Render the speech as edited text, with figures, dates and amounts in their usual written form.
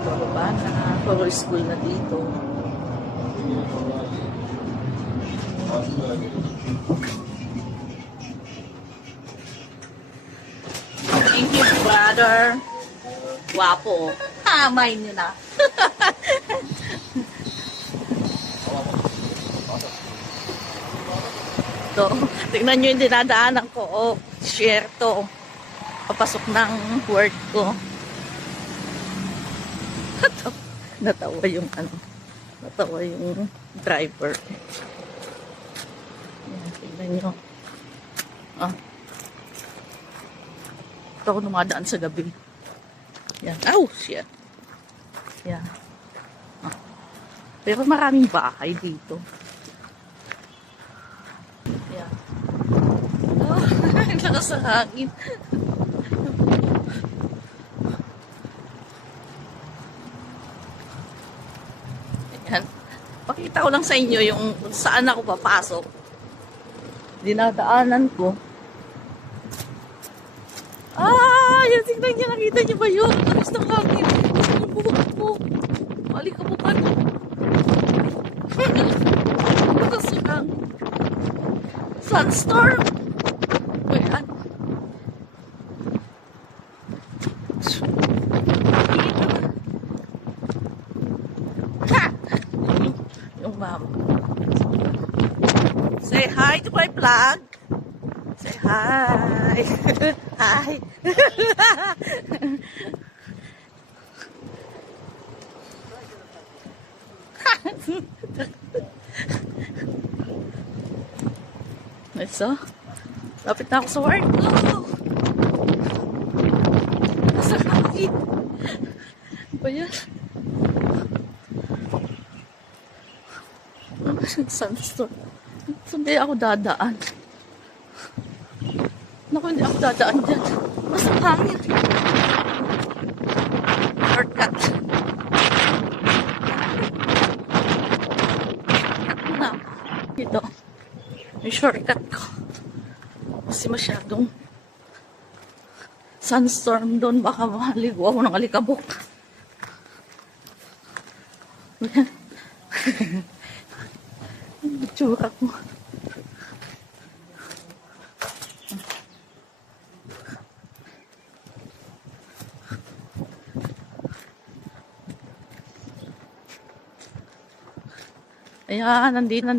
Bababa na. Puro school na dito. Thank you, brother. Wapo. Tamay niyo na. To, tingnan nyo yung dinadaanan ko. Oh, share to. Papasok ng work ko. Natawa yung natawa yung driver. Ayan, tingnan nyo. Ah. Ito ako dumadaan sa gabi. Yan. Oh, shit. Yan. Ah. Pero maraming bahay dito. Yan. Oh, lakas ng hangin. Yan. Pakita ko lang sa inyo yung saan ako papasok. Dinadaanan ko. Ah, yan, tingnan niya. Nakita niyo ba yun? Lakas ng hangin. Gusto yung buhok mo. Malikabukan. Lakas ng hangin. Sunstorm. Ayan. Ha! Yung mama. Say hi to my vlog. Say hi. Hi. So, lapit na ako sa work. Oh! Nasa kakit. Ano ba yan? Sunstorm. Saan kaya ako dadaan? Naku, hindi ako dadaan dyan. Nasa hangin. Shortcut. Na. Ito. May shortcut ko. Kasi masyadong sunstorm doon. Baka mahaligo ako ng alikabok. Tsura ko. Ayan, nandito.